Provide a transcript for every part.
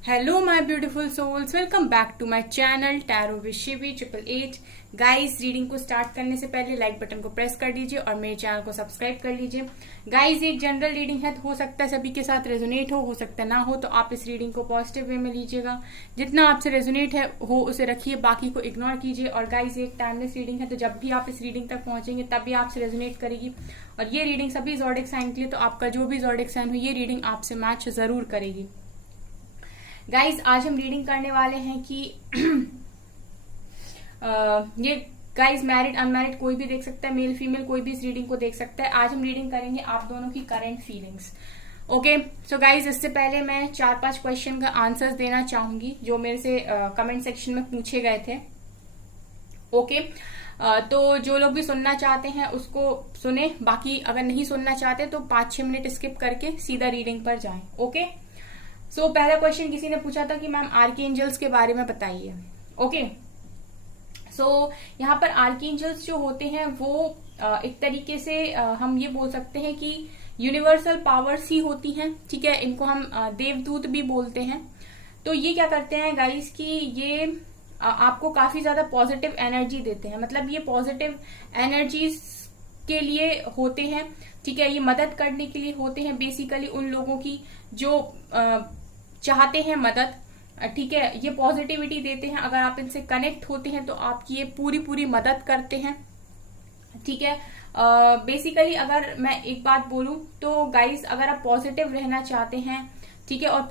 Hello my beautiful souls, welcome back to my channel tarot with Shivi 888। Guys, reading को start करने से पहले like button को press कर दीजिए और मेरे चैनल को सब्सक्राइब कर लीजिए। गाइस, ये एक जनरल रीडिंग है, तो हो सकता है सभी के साथ रेजोनेट हो सकता है ना हो, तो आप इस रीडिंग को पॉजिटिव वे में लीजिएगा। जितना आपसे रेजोनेट हो उसे रखिए, बाकी को इग्नोर कीजिए। और गाइस, ये एक टाइमलेस रीडिंग है, तो जब भी आप इस रीडिंग तक पहुंचेंगे तभी आपसे रेजोनेट करेगी। और ये रीडिंग सभी ज़ोडिएक साइन के लिए, तो आपका जो भी ज़ोडिएक साइन हो ये रीडिंग आपसे मैच जरूर करेगी। गाइस, आज हम रीडिंग करने वाले हैं कि ये गाइस मैरिड अनमैरिड कोई भी देख सकता है, मेल फीमेल कोई भी इस रीडिंग को देख सकता है। आज हम रीडिंग करेंगे आप दोनों की current feelings. Okay, so guys, इससे पहले मैं 4-5 क्वेश्चन का आंसर्स देना चाहूंगी जो मेरे से कमेंट सेक्शन में पूछे गए थे। ओके, तो जो लोग भी सुनना चाहते हैं उसको सुने, बाकी अगर नहीं सुनना चाहते तो 5-6 मिनट स्किप करके सीधा रीडिंग पर जाएं। ओके, सो पहला क्वेश्चन किसी ने पूछा था कि मैम आर्कएंजल्स के बारे में बताइए। ओके, सो यहाँ पर आर्कएंजल्स जो होते हैं वो एक तरीके से हम ये बोल सकते हैं कि यूनिवर्सल पावर्स ही होती हैं। ठीक है, इनको हम देवदूत भी बोलते हैं। तो ये क्या करते हैं गाइस कि ये आपको काफी ज्यादा पॉजिटिव एनर्जी देते हैं, मतलब ये पॉजिटिव एनर्जीज के लिए होते हैं। ठीक है, ये मदद करने के लिए होते हैं, बेसिकली उन लोगों की जो चाहते हैं मदद। ठीक है, ये पॉजिटिविटी देते हैं। अगर आप इनसे कनेक्ट होते हैं तो आपकी ये पूरी मदद करते हैं। ठीक है, बेसिकली अगर मैं एक बात बोलूं तो गाइस, अगर आप पॉजिटिव रहना चाहते हैं, ठीक है, और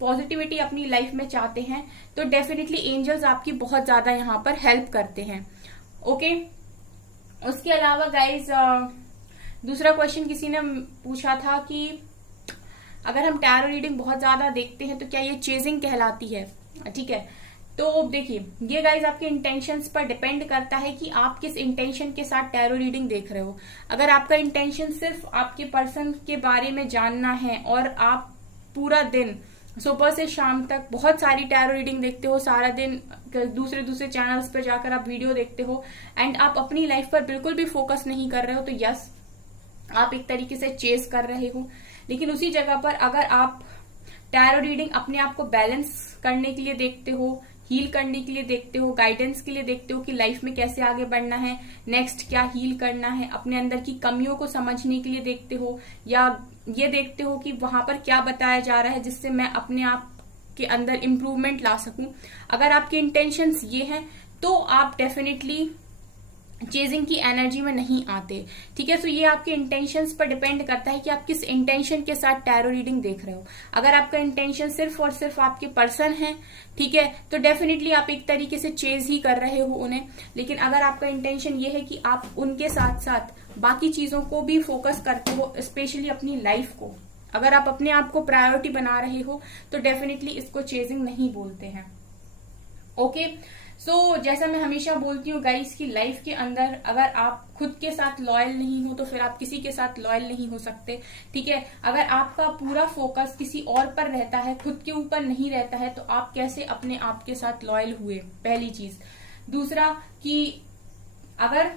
पॉजिटिविटी अपनी लाइफ में चाहते हैं, तो डेफिनेटली एंजल्स आपकी बहुत ज्यादा यहाँ पर हेल्प करते हैं। ओके, उसके अलावा गाइस, दूसरा क्वेश्चन किसी ने पूछा था कि अगर हम टैरो रीडिंग बहुत ज्यादा देखते हैं तो क्या ये चेजिंग कहलाती है। ठीक है, तो देखिए, ये गाइज आपके इंटेंशंस पर डिपेंड करता है कि आप किस इंटेंशन के साथ टैरो रीडिंग देख रहे हो। अगर आपका इंटेंशन सिर्फ आपके पर्सन के बारे में जानना है और आप पूरा दिन सुबह से शाम तक बहुत सारी टैरो रीडिंग देखते हो, सारा दिन दूसरे चैनल्स पर जाकर आप वीडियो देखते हो एंड आप अपनी लाइफ पर बिल्कुल भी फोकस नहीं कर रहे हो, तो यस, आप एक तरीके से चेस कर रहे हो। लेकिन उसी जगह पर अगर आप टैरो रीडिंग अपने आप को बैलेंस करने के लिए देखते हो, हील करने के लिए देखते हो, गाइडेंस के लिए देखते हो कि लाइफ में कैसे आगे बढ़ना है, नेक्स्ट क्या हील करना है, अपने अंदर की कमियों को समझने के लिए देखते हो, या ये देखते हो कि वहां पर क्या बताया जा रहा है जिससे मैं अपने आप के अंदर इम्प्रूवमेंट ला सकूं। अगर आपके इंटेंशंस ये हैं तो आप डेफिनेटली चेजिंग की एनर्जी में नहीं आते। ठीक है, सो ये आपके इंटेंशंस पर डिपेंड करता है कि आप किस इंटेंशन के साथ टैरो रीडिंग देख रहे हो। अगर आपका इंटेंशन सिर्फ और सिर्फ आपके पर्सन है, ठीक है, तो डेफिनेटली आप एक तरीके से चेज ही कर रहे हो उन्हें। लेकिन अगर आपका इंटेंशन ये है कि आप उनके साथ साथ बाकी चीजों को भी फोकस करते हो, स्पेशली अपनी लाइफ को, अगर आप अपने आप को प्रायोरिटी बना रहे हो, तो डेफिनेटली इसको चेजिंग नहीं बोलते हैं। ओके, सो जैसा मैं हमेशा बोलती हूँ गाइस की लाइफ के अंदर अगर आप खुद के साथ लॉयल नहीं हो तो फिर आप किसी के साथ लॉयल नहीं हो सकते। ठीक है, अगर आपका पूरा फोकस किसी और पर रहता है, खुद के ऊपर नहीं रहता है, तो आप कैसे अपने आप के साथ लॉयल हुए, पहली चीज। दूसरा कि अगर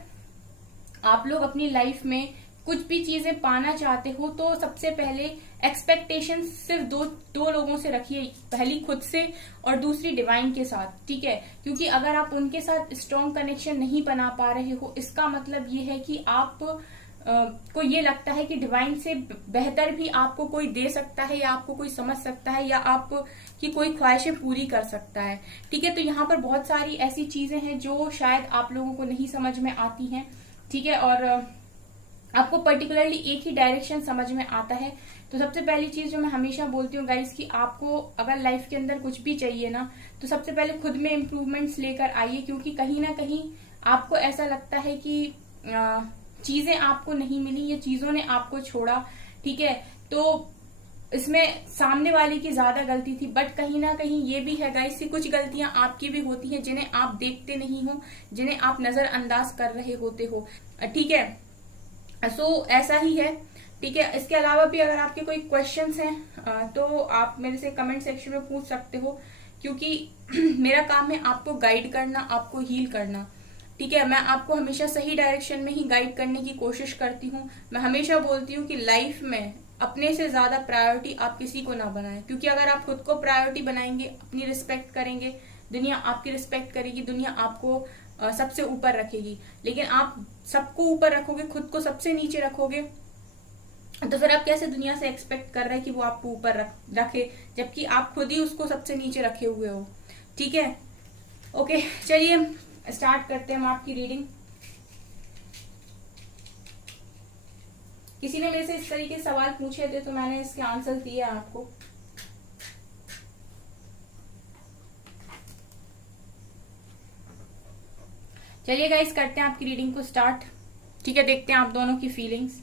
आप लोग अपनी लाइफ में कुछ भी चीजें पाना चाहते हो तो सबसे पहले एक्सपेक्टेशन सिर्फ दो लोगों से रखिए, पहली खुद से और दूसरी डिवाइन के साथ। ठीक है, क्योंकि अगर आप उनके साथ स्ट्रॉन्ग कनेक्शन नहीं बना पा रहे हो, इसका मतलब ये है कि आप को ये लगता है कि डिवाइन से बेहतर भी आपको कोई दे सकता है, या आपको कोई समझ सकता है, या आपकी कोई ख्वाहिशें पूरी कर सकता है। ठीक है, तो यहाँ पर बहुत सारी ऐसी चीजें हैं जो शायद आप लोगों को नहीं समझ में आती हैं। ठीक है, और आपको पर्टिकुलरली एक ही डायरेक्शन समझ में आता है। तो सबसे पहली चीज जो मैं हमेशा बोलती हूँ गाइस कि आपको अगर लाइफ के अंदर कुछ भी चाहिए ना, तो सबसे पहले खुद में इम्प्रूवमेंट्स लेकर आइए, क्योंकि कहीं ना कहीं आपको ऐसा लगता है कि चीजें आपको नहीं मिली, ये चीजों ने आपको छोड़ा। ठीक है, तो इसमें सामने वाले की ज्यादा गलती थी, बट कहीं ना कहीं ये भी है गाइस कि कुछ गलतियां आपकी भी होती हैं जिन्हें आप देखते नहीं हो, जिन्हें आप नजरअंदाज कर रहे होते हो। ठीक है, सो ऐसा ही है। ठीक है, इसके अलावा भी अगर आपके कोई क्वेश्चंस हैं तो आप मेरे से कमेंट सेक्शन में पूछ सकते हो, क्योंकि मेरा काम है आपको गाइड करना, आपको हील करना। ठीक है, मैं आपको हमेशा सही डायरेक्शन में ही गाइड करने की कोशिश करती हूँ। मैं हमेशा बोलती हूँ कि लाइफ में अपने से ज्यादा प्रायोरिटी आप किसी को ना बनाएं, क्योंकि अगर आप खुद को प्रायोरिटी बनाएंगे, अपनी रिस्पेक्ट करेंगे, दुनिया आपकी रिस्पेक्ट करेगी, दुनिया आपको सबसे ऊपर रखेगी। लेकिन आप सबको ऊपर रखोगे, खुद को सबसे नीचे रखोगे, तो फिर आप कैसे दुनिया से एक्सपेक्ट कर रहे हैं कि वो आपको ऊपर रखे, जबकि आप खुद ही उसको सबसे नीचे रखे हुए हो। ठीक है, ओके, चलिए स्टार्ट करते हैं हम आपकी रीडिंग। किसी ने मेरे से इस तरीके सवाल पूछे थे तो मैंने इसके आंसर दिए आपको। चलिए गाइस, करते हैं आपकी रीडिंग को स्टार्ट। ठीक है, देखते हैं आप दोनों की फीलिंग्स।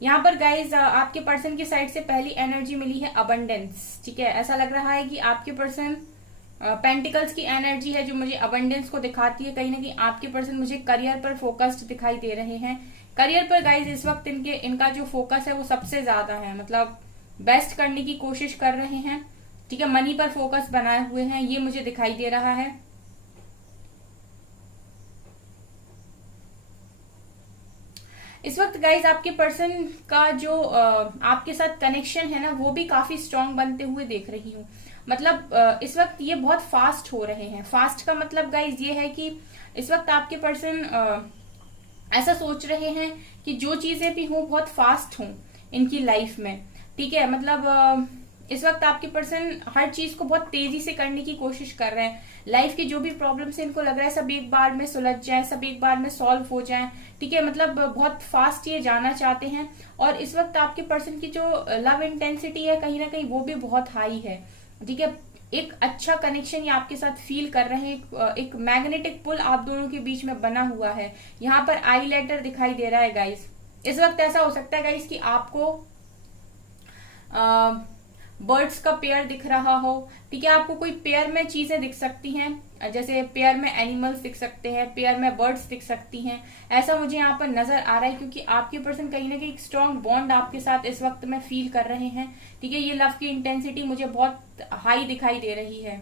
यहाँ पर गाइज आपके पर्सन की साइड से पहली एनर्जी मिली है अबंडेंस। ठीक है, ऐसा लग रहा है कि आपके पर्सन पेंटिकल्स की एनर्जी है जो मुझे अबंडेंस को दिखाती है। कहीं ना कहीं आपके पर्सन मुझे करियर पर फोकस्ड दिखाई दे रहे हैं। करियर पर गाइज इस वक्त इनका जो फोकस है वो सबसे ज्यादा है, मतलब बेस्ट करने की कोशिश कर रहे हैं। ठीक है, मनी पर फोकस बनाए हुए हैं, ये मुझे दिखाई दे रहा है। इस वक्त गाइज आपके पर्सन का जो आपके साथ कनेक्शन है ना, वो भी काफी स्ट्रांग बनते हुए देख रही हूँ। मतलब इस वक्त ये बहुत फास्ट हो रहे हैं। फास्ट का मतलब गाइज ये है कि इस वक्त आपके पर्सन ऐसा सोच रहे हैं कि जो चीजें भी हों बहुत फास्ट हों इनकी लाइफ में। ठीक है, मतलब इस वक्त आपके पर्सन हर चीज को बहुत तेजी से करने की कोशिश कर रहे हैं। लाइफ की जो भी प्रॉब्लम्स है इनको लग रहा है सब एक बार में सुलझ जाए, सब एक बार में सॉल्व हो जाए। ठीक है, मतलब बहुत फास्ट ये जाना चाहते हैं। और इस वक्त आपके पर्सन की जो लव इंटेंसिटी है कहीं ना कहीं वो भी बहुत हाई है। ठीक है, एक अच्छा कनेक्शन ये आपके साथ फील कर रहे हैं। एक मैग्नेटिक पुल आप दोनों के बीच में बना हुआ है। यहाँ पर आई लेटर दिखाई दे रहा है गाइस। इस वक्त ऐसा हो सकता है गाइस कि आपको बर्ड्स का पेयर दिख रहा हो। ठीक है, आपको कोई पेयर में चीजें दिख सकती हैं, जैसे पेयर में एनिमल्स दिख सकते हैं, पेयर में बर्ड्स दिख सकती हैं। ऐसा मुझे यहाँ पर नजर आ रहा है, क्योंकि आपके पर्सन कहीं ना कहीं एक स्ट्रॉन्ग बॉन्ड आपके साथ इस वक्त में फील कर रहे हैं। ठीक है, ये लव की इंटेंसिटी मुझे बहुत हाई दिखाई दे रही है।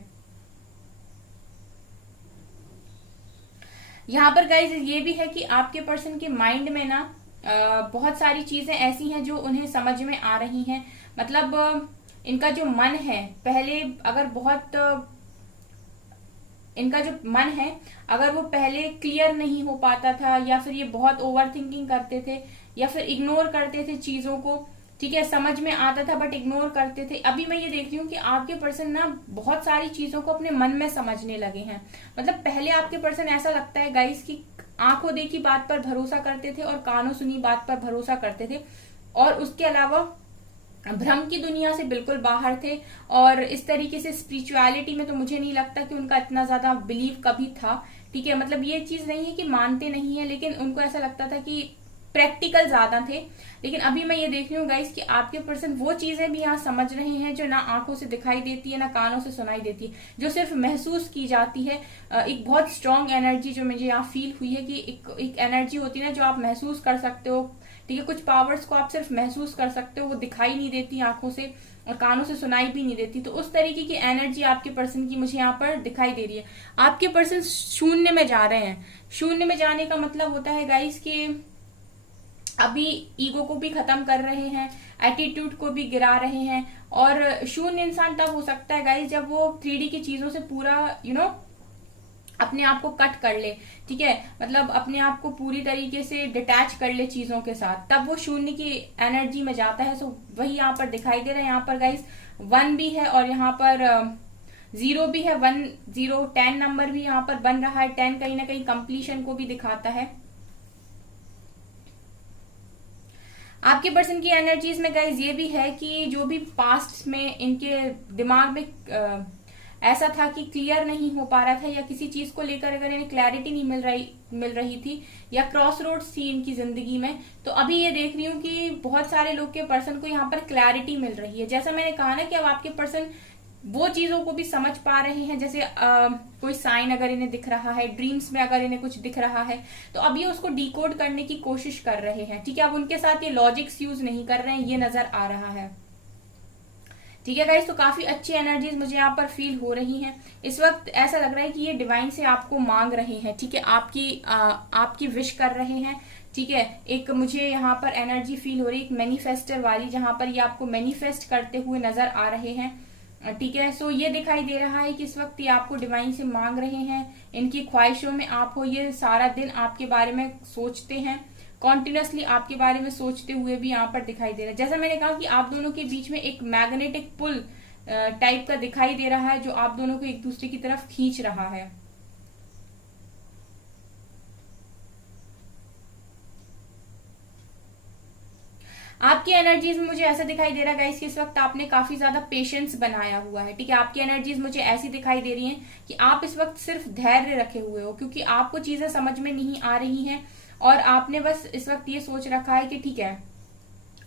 यहाँ पर गाइज ये भी है कि आपके पर्सन के माइंड में ना बहुत सारी चीजें ऐसी हैं जो उन्हें समझ में आ रही हैं। मतलब इनका जो मन है, पहले अगर बहुत इनका जो मन है अगर वो पहले क्लियर नहीं हो पाता था, या फिर ये बहुत ओवर थिंकिंग करते थे, या फिर इग्नोर करते थे चीजों को। ठीक है, समझ में आता था बट इग्नोर करते थे। अभी मैं ये देख रही हूँ कि आपके पर्सन ना बहुत सारी चीजों को अपने मन में समझने लगे हैं। मतलब पहले आपके पर्सन ऐसा लगता है गाइस कि आंखों देखी बात पर भरोसा करते थे और कानों सुनी बात पर भरोसा करते थे, और उसके अलावा भ्रम की दुनिया से बिल्कुल बाहर थे। और इस तरीके से स्पिरिचुअलिटी में तो मुझे नहीं लगता कि उनका इतना ज्यादा बिलीव कभी था। ठीक है, मतलब ये चीज नहीं है कि मानते नहीं है, लेकिन उनको ऐसा लगता था कि प्रैक्टिकल ज्यादा थे। लेकिन अभी मैं ये देख रही हूँ गाइस कि आपके पर्सन वो चीजें भी यहाँ समझ रहे हैं जो ना आंखों से दिखाई देती है ना कानों से सुनाई देती है, जो सिर्फ महसूस की जाती है। एक बहुत स्ट्रांग एनर्जी जो मुझे यहाँ फील हुई है कि एक एनर्जी होती है ना जो आप महसूस कर सकते हो। ठीक है, कुछ पावर्स को आप सिर्फ महसूस कर सकते हो, वो दिखाई नहीं देती आंखों से और कानों से सुनाई भी नहीं देती। तो उस तरीके की एनर्जी आपके पर्सन की मुझे यहाँ पर दिखाई दे रही है। आपके पर्सन शून्य में जा रहे हैं। शून्य में जाने का मतलब होता है गाइस कि अभी ईगो को भी खत्म कर रहे हैं, एटीट्यूड को भी गिरा रहे हैं। और शून्य इंसान तब हो सकता है गाइस जब वो 3D की चीजों से पूरा अपने आप को कट कर ले। ठीक है, मतलब अपने आप को पूरी तरीके से डिटैच कर ले चीजों के साथ, तब वो शून्य की एनर्जी में जाता है। सो वही यहाँ पर दिखाई दे रहा है। यहाँ पर गाइस 1 भी है और यहाँ पर 0 भी है। 1 0 10 नंबर भी यहाँ पर बन रहा है। 10 कहीं ना कहीं कंप्लीशन को भी दिखाता है। आपके पर्सन की एनर्जीज में गाइज ये भी है कि जो भी पास्ट में इनके दिमाग में ऐसा था कि क्लियर नहीं हो पा रहा था, या किसी चीज को लेकर अगर इन्हें क्लैरिटी नहीं मिल रही थी, या क्रॉस रोड्स थी इनकी जिंदगी में, तो अभी ये देख रही हूँ कि बहुत सारे लोग के पर्सन को यहाँ पर क्लैरिटी मिल रही है। जैसा मैंने कहा ना कि अब आपके पर्सन वो चीजों को भी समझ पा रहे हैं। जैसे कोई साइन अगर इन्हें दिख रहा है, ड्रीम्स में अगर इन्हें कुछ दिख रहा है, तो अब ये उसको डिकोड करने की कोशिश कर रहे हैं। ठीक है, अब उनके साथ ये लॉजिक्स यूज नहीं कर रहे हैं, ये नजर आ रहा है। ठीक है गाइस, तो काफी अच्छी एनर्जीज मुझे यहाँ पर फील हो रही हैं। इस वक्त ऐसा लग रहा है कि ये डिवाइन से आपको मांग रहे हैं, ठीक है, आपकी विश कर रहे हैं, ठीक है। एक मुझे यहाँ पर एनर्जी फील हो रही है, एक मैनिफेस्टर वाली, जहां पर ये आपको मैनिफेस्ट करते हुए नजर आ रहे हैं, ठीक है। सो ये दिखाई दे रहा है कि इस वक्त ये आपको डिवाइन से मांग रहे हैं, इनकी ख्वाहिशों में आप हो, ये सारा दिन आपके बारे में सोचते हैं, कॉन्टिन्यूसली आपके बारे में सोचते हुए भी यहाँ पर दिखाई दे रहा है। जैसा मैंने कहा कि आप दोनों के बीच में एक मैग्नेटिक पुल टाइप का दिखाई दे रहा है, जो आप दोनों को एक दूसरे की तरफ खींच रहा है। आपकी एनर्जीज में मुझे ऐसा दिखाई दे रहा है गाइस कि इस वक्त आपने काफी ज्यादा पेशेंस बनाया हुआ है, ठीक है। आपकी एनर्जीज मुझे ऐसी दिखाई दे रही हैं कि आप इस वक्त सिर्फ धैर्य रखे हुए हो, क्योंकि आपको चीजें समझ में नहीं आ रही हैं और आपने बस इस वक्त ये सोच रखा है कि ठीक है,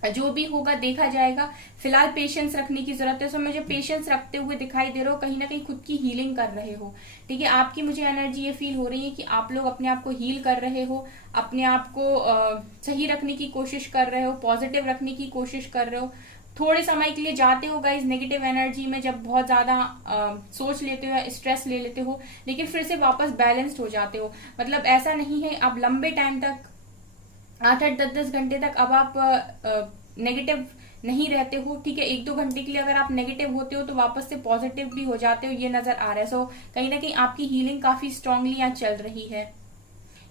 जो भी होगा देखा जाएगा, फिलहाल पेशेंस रखने की जरूरत है। सो मुझे पेशेंस रखते हुए दिखाई दे रहे हो, कहीं ना कहीं खुद की हीलिंग कर रहे हो, ठीक है। आपकी मुझे एनर्जी ये फील हो रही है कि आप लोग अपने आप को हील कर रहे हो, अपने आप को सही रखने की कोशिश कर रहे हो, पॉजिटिव रखने की कोशिश कर रहे हो। थोड़े समय के लिए जाते हो गाइज नेगेटिव एनर्जी में, जब बहुत ज्यादा सोच लेते हो या स्ट्रेस ले लेते हो, लेकिन फिर से वापस बैलेंस्ड हो जाते हो। मतलब ऐसा नहीं है अब लंबे टाइम तक 8-8 10-10 घंटे तक अब आप नेगेटिव नहीं रहते हो, ठीक है। 1-2 घंटे के लिए अगर आप नेगेटिव होते हो तो वापस से पॉजिटिव भी हो जाते हो, ये नजर आ रहा है। सो कहीं ना कहीं आपकी हीलिंग काफी स्ट्रांगली यहाँ चल रही है।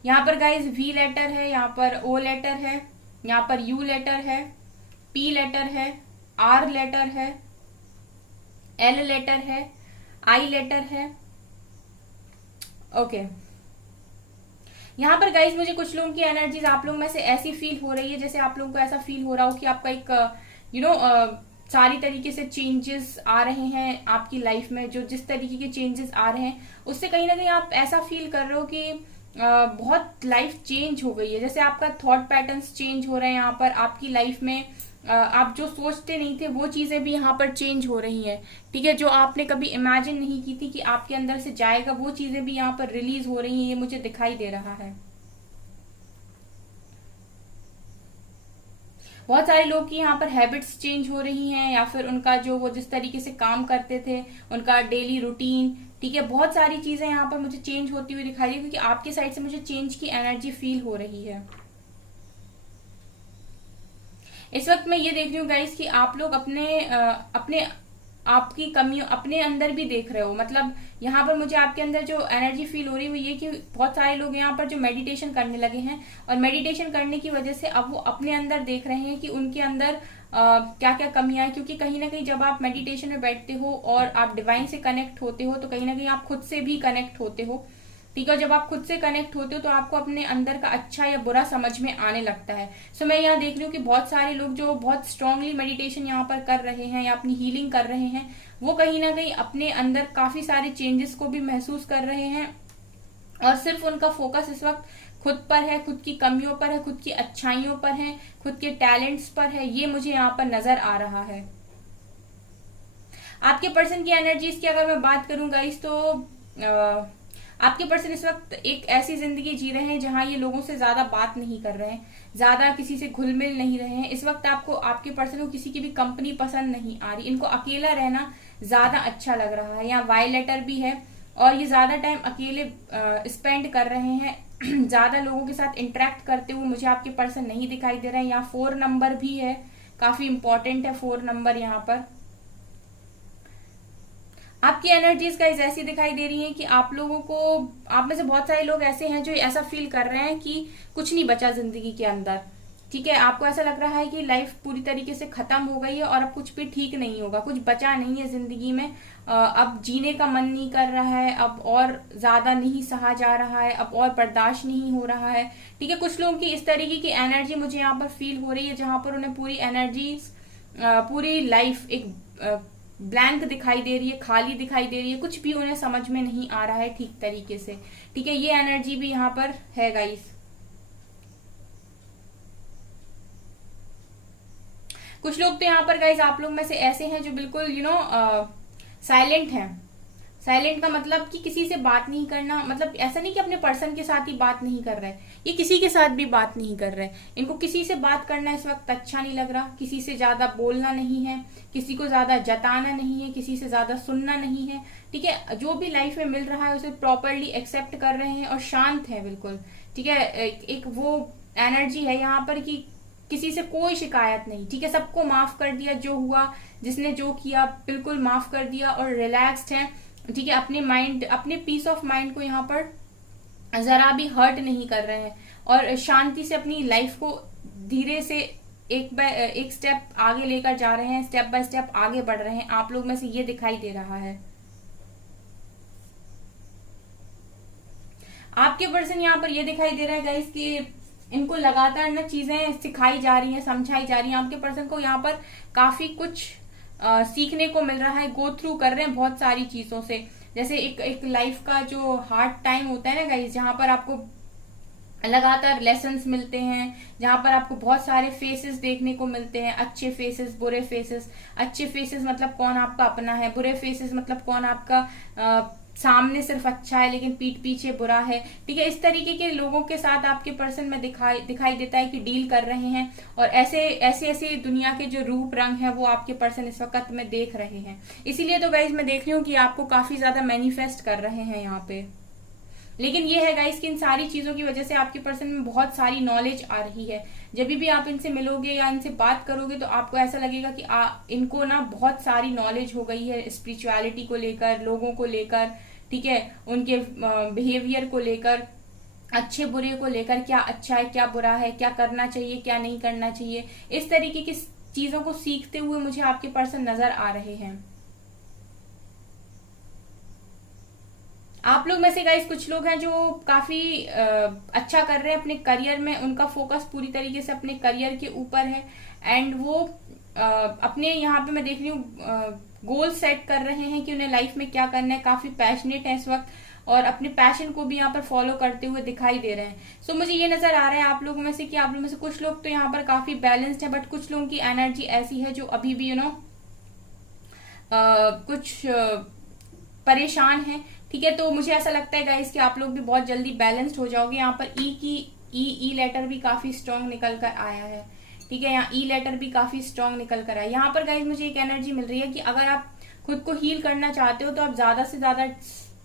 यहाँ पर गाइज वी लेटर है, यहाँ पर ओ लेटर है, यहाँ पर यू लेटर है, पी लेटर है, आर लेटर है, एल लेटर है, आई लेटर है, ओके। यहाँ पर गाइज मुझे कुछ लोगों की एनर्जीज आप लोग में से ऐसी फील हो रही है, जैसे आप लोगों को ऐसा फील हो रहा हो कि आपका एक सारी तरीके से चेंजेस आ रहे हैं आपकी लाइफ में। जो जिस तरीके के चेंजेस आ रहे हैं उससे कहीं ना कहीं आप ऐसा फील कर रहे हो कि बहुत लाइफ चेंज हो गई है, जैसे आपका थॉट पैटर्न्स चेंज हो रहे हैं यहाँ पर आपकी लाइफ में। आप जो सोचते नहीं थे वो चीजें भी यहाँ पर चेंज हो रही हैं, ठीक है। जो आपने कभी इमेजिन नहीं की थी कि आपके अंदर से जाएगा, वो चीजें भी यहाँ पर रिलीज हो रही हैं, ये मुझे दिखाई दे रहा है। बहुत सारे लोग की यहाँ पर हैबिट्स चेंज हो रही हैं, या फिर उनका जो वो जिस तरीके से काम करते थे, उनका डेली रूटीन, ठीक है। बहुत सारी चीजें यहाँ पर मुझे चेंज होती हुई दिखाई दी, क्योंकि आपकी साइड से मुझे चेंज की एनर्जी फील हो रही है। इस वक्त मैं ये देख रही हूँ गाइस कि आप लोग अपने आपकी कमियों अपने अंदर भी देख रहे हो। मतलब यहाँ पर मुझे आपके अंदर जो एनर्जी फील हो रही है वो ये कि बहुत सारे लोग यहाँ पर जो मेडिटेशन करने लगे हैं, और मेडिटेशन करने की वजह से अब वो अपने अंदर देख रहे हैं कि उनके अंदर क्या क्या कमियां हैं। क्योंकि कहीं ना कहीं जब आप मेडिटेशन में बैठते हो और आप डिवाइन से कनेक्ट होते हो, तो कहीं ना कहीं आप खुद से भी कनेक्ट होते हो, ठीक है। जब आप खुद से कनेक्ट होते हो तो आपको अपने अंदर का अच्छा या बुरा समझ में आने लगता है। सो मैं यहाँ देख रही हूँ कि बहुत सारे लोग जो बहुत स्ट्रांगली मेडिटेशन यहाँ पर कर रहे हैं या अपनी हीलिंग कर रहे हैं, वो कहीं ना कहीं अपने अंदर काफी सारे चेंजेस को भी महसूस कर रहे हैं, और सिर्फ उनका फोकस इस वक्त खुद पर है, खुद की कमियों पर है, खुद की अच्छाइयों पर है, खुद के टैलेंट्स पर है, ये मुझे यहाँ पर नजर आ रहा है। आपके पर्सन की एनर्जीज की अगर मैं बात करूं गाइस, तो आपके पर्सन इस वक्त एक ऐसी जिंदगी जी रहे हैं जहां ये लोगों से ज्यादा बात नहीं कर रहे हैं, ज्यादा किसी से घुल मिल नहीं रहे हैं। इस वक्त आपको आपके पर्सन को किसी की भी कंपनी पसंद नहीं आ रही, इनको अकेला रहना ज्यादा अच्छा लग रहा है। यहाँ वाई लेटर भी है, और ये ज्यादा टाइम अकेले स्पेंड कर रहे हैं, ज्यादा लोगों के साथ इंटरेक्ट करते हुए मुझे आपके पर्सन नहीं दिखाई दे रहे हैं। यहाँ 4 नंबर भी है, काफी इंपॉर्टेंट है 4 नंबर यहाँ पर। आपकी एनर्जीज का ऐसी दिखाई दे रही है कि आप लोगों को, आप में से बहुत सारे लोग ऐसे हैं जो ऐसा फील कर रहे हैं कि कुछ नहीं बचा जिंदगी के अंदर, ठीक है। आपको ऐसा लग रहा है कि लाइफ पूरी तरीके से खत्म हो गई है और अब कुछ भी ठीक नहीं होगा, कुछ बचा नहीं है जिंदगी में। अब जीने का मन नहीं कर रहा है, अब और ज्यादा नहीं सहा जा रहा है, अब और बर्दाश्त नहीं हो रहा है, ठीक है। कुछ लोगों की इस तरीके की एनर्जी मुझे यहाँ पर फील हो रही है, जहां पर उन्हें पूरी एनर्जीज, पूरी लाइफ एक ब्लैंक दिखाई दे रही है, खाली दिखाई दे रही है, कुछ भी उन्हें समझ में नहीं आ रहा है ठीक तरीके से, ठीक है। ये एनर्जी भी यहाँ पर है गाइस। कुछ लोग तो यहाँ पर गाइस आप लोग में से ऐसे हैं जो बिल्कुल साइलेंट हैं, साइलेंट का मतलब कि किसी से बात नहीं करना, मतलब ऐसा नहीं कि अपने पर्सन के साथ ही बात नहीं कर रहे, ये किसी के साथ भी बात नहीं कर रहे। इनको किसी से बात करना इस वक्त अच्छा नहीं लग रहा, किसी से ज्यादा बोलना नहीं है, किसी को ज्यादा जताना नहीं है, किसी से ज्यादा सुनना नहीं है। ठीक है, जो भी लाइफ में मिल रहा है उसे प्रॉपरली एक्सेप्ट कर रहे हैं और शांत है बिल्कुल। ठीक है, एक वो एनर्जी है यहाँ पर कि किसी से कोई शिकायत नहीं। ठीक है, सबको माफ कर दिया, जो हुआ जिसने जो किया बिल्कुल माफ कर दिया और रिलैक्स्ड है। ठीक है, अपने माइंड, अपने पीस ऑफ माइंड को यहाँ पर जरा भी हर्ट नहीं कर रहे हैं और शांति से अपनी लाइफ को धीरे से एक स्टेप आगे लेकर जा रहे हैं, स्टेप बाय स्टेप आगे बढ़ रहे हैं। आप लोग में से ये दिखाई दे रहा है। आपके पर्सन यहाँ पर ये दिखाई दे रहा है गाइस कि इनको लगातार ना चीजें सिखाई जा रही हैं, समझाई जा रही हैं। आपके पर्सन को यहाँ पर काफी कुछ सीखने को मिल रहा है, गो थ्रू कर रहे हैं बहुत सारी चीजों से। जैसे एक लाइफ का जो हार्ड टाइम होता है ना गाइस, जहां पर आपको लगातार लेसन्स मिलते हैं, जहां पर आपको बहुत सारे फेसेस देखने को मिलते हैं, अच्छे फेसेस, बुरे फेसेस। अच्छे फेसेस मतलब कौन आपका अपना है, बुरे फेसेस मतलब कौन आपका सामने सिर्फ अच्छा है लेकिन पीठ पीछे बुरा है। ठीक है, इस तरीके के लोगों के साथ आपके पर्सन में दिखाई देता है कि डील कर रहे हैं और ऐसे ऐसे दुनिया के जो रूप रंग है वो आपके पर्सन इस वक्त में देख रहे हैं। इसीलिए तो गाइज मैं देख रही हूँ कि आपको काफी ज्यादा मैनिफेस्ट कर रहे हैं यहाँ पे। लेकिन ये है गाइस कि इन सारी चीजों की वजह से आपके पर्सन में बहुत सारी नॉलेज आ रही है। जब भी आप इनसे मिलोगे या इनसे बात करोगे तो आपको ऐसा लगेगा कि इनको ना बहुत सारी नॉलेज हो गई है स्पिरिचुअलिटी को लेकर, लोगों को लेकर। ठीक है, उनके बिहेवियर को लेकर, अच्छे बुरे को लेकर, क्या अच्छा है क्या बुरा है, क्या करना चाहिए क्या नहीं करना चाहिए, इस तरीके की चीजों को सीखते हुए मुझे आपके पर्सन नजर आ रहे हैं। आप लोग में से गाइस कुछ लोग हैं जो काफी अच्छा कर रहे हैं अपने करियर में, उनका फोकस पूरी तरीके से अपने करियर के ऊपर है एंड वो अपने यहाँ पे मैं देख रही हूँ गोल सेट कर रहे हैं कि उन्हें लाइफ में क्या करना है। काफी पैशनेट है इस वक्त और अपने पैशन को भी यहाँ पर फॉलो करते हुए दिखाई दे रहे हैं। सो मुझे ये नजर आ रहा है आप लोगों में से कि आप लोगों में से कुछ लोग तो यहाँ पर काफी बैलेंस्ड है, बट कुछ लोगों की एनर्जी ऐसी है जो अभी भी कुछ परेशान है। ठीक है, तो मुझे ऐसा लगता है गाइस कि आप लोग भी बहुत जल्दी बैलेंस्ड हो जाओगे। यहाँ पर ई लेटर भी काफी स्ट्रॉन्ग निकल कर आया है। ठीक है, यहाँ ई लेटर भी काफी स्ट्रॉन्ग निकल कर आया। यहाँ पर गाइस मुझे एक एनर्जी मिल रही है कि अगर आप खुद को हील करना चाहते हो तो आप ज्यादा से ज्यादा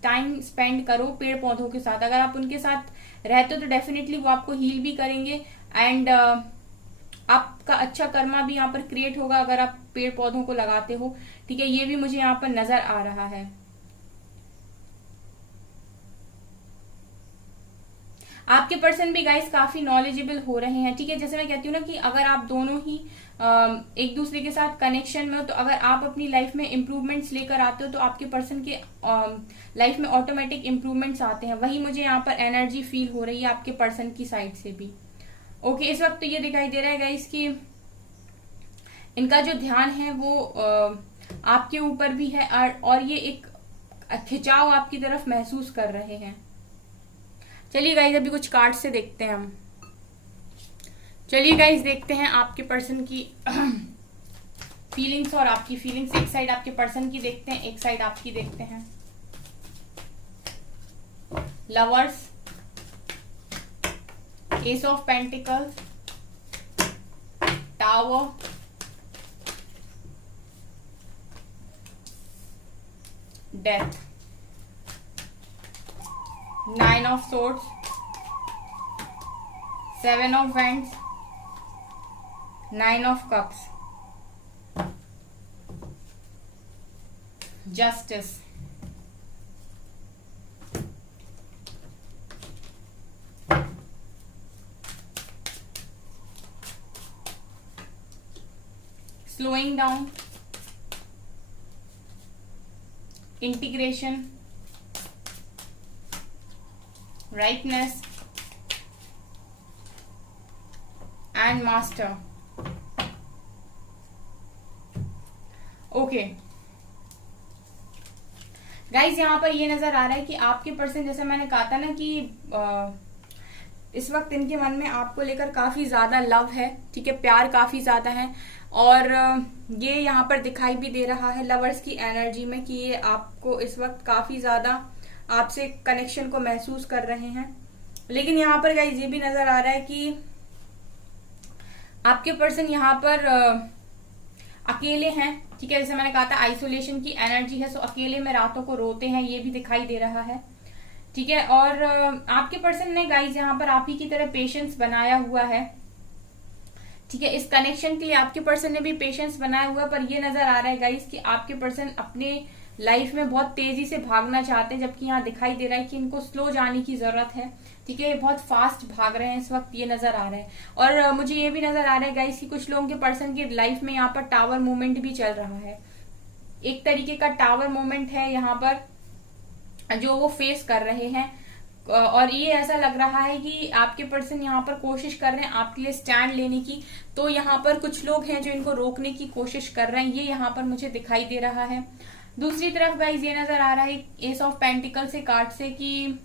टाइम स्पेंड करो पेड़ पौधों के साथ। अगर आप उनके साथ रहते हो तो डेफिनेटली वो आपको हील भी करेंगे एंड आपका अच्छा कर्मा भी यहाँ पर क्रिएट होगा अगर आप पेड़ पौधों को लगाते हो। ठीक है, ये भी मुझे यहाँ पर नजर आ रहा है। आपके पर्सन भी गाइस काफी नॉलेजेबल हो रहे हैं। ठीक है, जैसे मैं कहती हूँ ना कि अगर आप दोनों ही एक दूसरे के साथ कनेक्शन में हो तो अगर आप अपनी लाइफ में इम्प्रूवमेंट्स लेकर आते हो तो आपके पर्सन के लाइफ में ऑटोमेटिक इम्प्रूवमेंट्स आते हैं। वही मुझे यहाँ पर एनर्जी फील हो रही है आपके पर्सन की साइड से भी। ओके, इस वक्त तो ये दिखाई दे रहा है गाइस कि इनका जो ध्यान है वो आपके ऊपर भी है और ये एक खिंचाव आपकी तरफ महसूस कर रहे हैं। चलिए गाइज अभी कुछ कार्ड से देखते हैं हम। चलिए गाइज देखते हैं आपके पर्सन की फीलिंग्स और आपकी फीलिंग्स। एक साइड आपके पर्सन की देखते हैं, एक साइड आपकी देखते हैं। Lovers, S of pentacles, tower, death, nine of swords, seven of wands, nine of cups, justice, slowing down, integration, rightness and master. Okay guys, यहाँ पर ये नजर आ रहा है कि आपके पर्सन, जैसे मैंने कहा था ना कि इस वक्त इनके मन में आपको लेकर काफी ज्यादा लव है। ठीक है, प्यार काफी ज्यादा है और ये यहाँ पर दिखाई भी दे रहा है लवर्स की एनर्जी में कि ये आपको इस वक्त काफी ज्यादा आपसे कनेक्शन को महसूस कर रहे हैं। लेकिन यहाँ पर गाइस ये भी नजर आ रहा है कि आपके पर्सन यहाँ पर अकेले हैं, ठीक है। जैसे मैंने कहा था आइसोलेशन की एनर्जी है, सो अकेले में रातों को रोते हैं, ये भी दिखाई दे रहा है, ठीक है। और आपके पर्सन ने गाइस यहाँ पर आप ही की तरह पेशेंस बनाया हुआ है, ठीक है। इस कनेक्शन के लिए आपके पर्सन ने भी पेशेंस बनाया हुआ है, पर ये नजर आ रहा है गाइस कि आपके पर्सन अपने लाइफ में बहुत तेजी से भागना चाहते हैं, जबकि यहाँ दिखाई दे रहा है कि इनको स्लो जाने की जरूरत है, ठीक है। ये बहुत फास्ट भाग रहे हैं इस वक्त, ये नजर आ रहा है। और मुझे ये भी नजर आ रहा है गाइस कि कुछ लोगों के पर्सन की लाइफ में यहाँ पर टावर मूवमेंट भी चल रहा है, एक तरीके का टावर मूवमेंट है यहाँ पर जो वो फेस कर रहे हैं। और ये ऐसा लग रहा है कि आपके पर्सन यहाँ पर कोशिश कर रहे हैं आपके लिए स्टैंड लेने की, तो यहाँ पर कुछ लोग हैं जो इनको रोकने की कोशिश कर रहे हैं, ये यहाँ पर मुझे दिखाई दे रहा है। दूसरी तरफ गाइज ये नजर आ रहा है एस ऑफ पेंटिकल से कार्ड से कि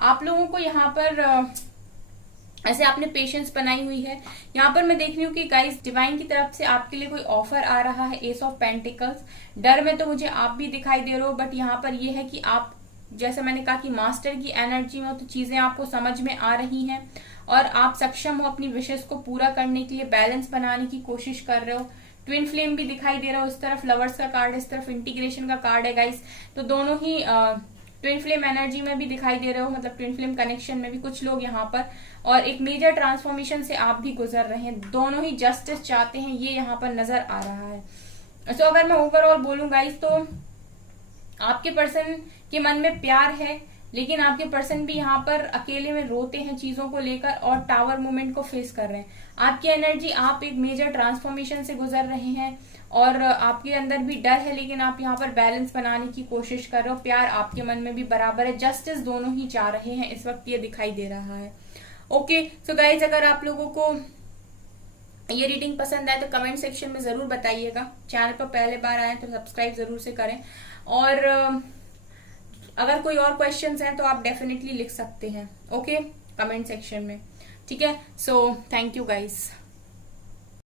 आप लोगों को यहाँ पर ऐसे आपने पेशेंस बनाई हुई है। यहाँ पर मैं देख रही हूँ कि गाइस डिवाइन की तरफ से आपके लिए कोई ऑफर आ रहा है, एस ऑफ पेंटिकल्स। डर में तो मुझे आप भी दिखाई दे रहे हो, बट यहाँ पर ये है कि आप, जैसे मैंने कहा कि मास्टर की एनर्जी में हो, तो चीजें आपको समझ में आ रही हैं और आप सक्षम हो अपनी विशेष को पूरा करने के लिए, बैलेंस बनाने की कोशिश कर रहे हो। ट्विन फ्लेम भी दिखाई दे रहा हो, इस तरफ लवर्स का कार्ड है, इस तरफ इंटीग्रेशन का कार्ड है गाइस, तो दोनों ही ट्विन फ्लेम एनर्जी में भी दिखाई दे रहे हो, मतलब ट्विन फ्लेम कनेक्शन में भी कुछ लोग यहाँ पर, और एक मेजर ट्रांसफॉर्मेशन से आप भी गुजर रहे हैं, दोनों ही जस्टिस चाहते हैं, ये यहाँ पर नजर आ रहा है। तो अगर मैं ओवरऑल बोलूं गाइस, तो आपके पर्सन के मन में प्यार है, लेकिन आपके पर्सन भी यहाँ पर अकेले में रोते हैं चीजों को लेकर और टावर मूवमेंट को फेस कर रहे हैं। आपकी एनर्जी, आप एक मेजर ट्रांसफॉर्मेशन से गुजर रहे हैं और आपके अंदर भी डर है, लेकिन आप यहाँ पर बैलेंस बनाने की कोशिश कर रहे हो। प्यार आपके मन में भी बराबर है, जस्टिस दोनों ही चाह रहे हैं इस वक्त, ये दिखाई दे रहा है। ओके सो गाइज, अगर आप लोगों को ये रीडिंग पसंद आए तो कमेंट सेक्शन में जरूर बताइएगा। चैनल पर पहले बार आए तो सब्सक्राइब जरूर से करें, और अगर कोई और क्वेश्चंस हैं तो आप डेफिनेटली लिख सकते हैं, ओके, कमेंट सेक्शन में, ठीक है। So thank you guys.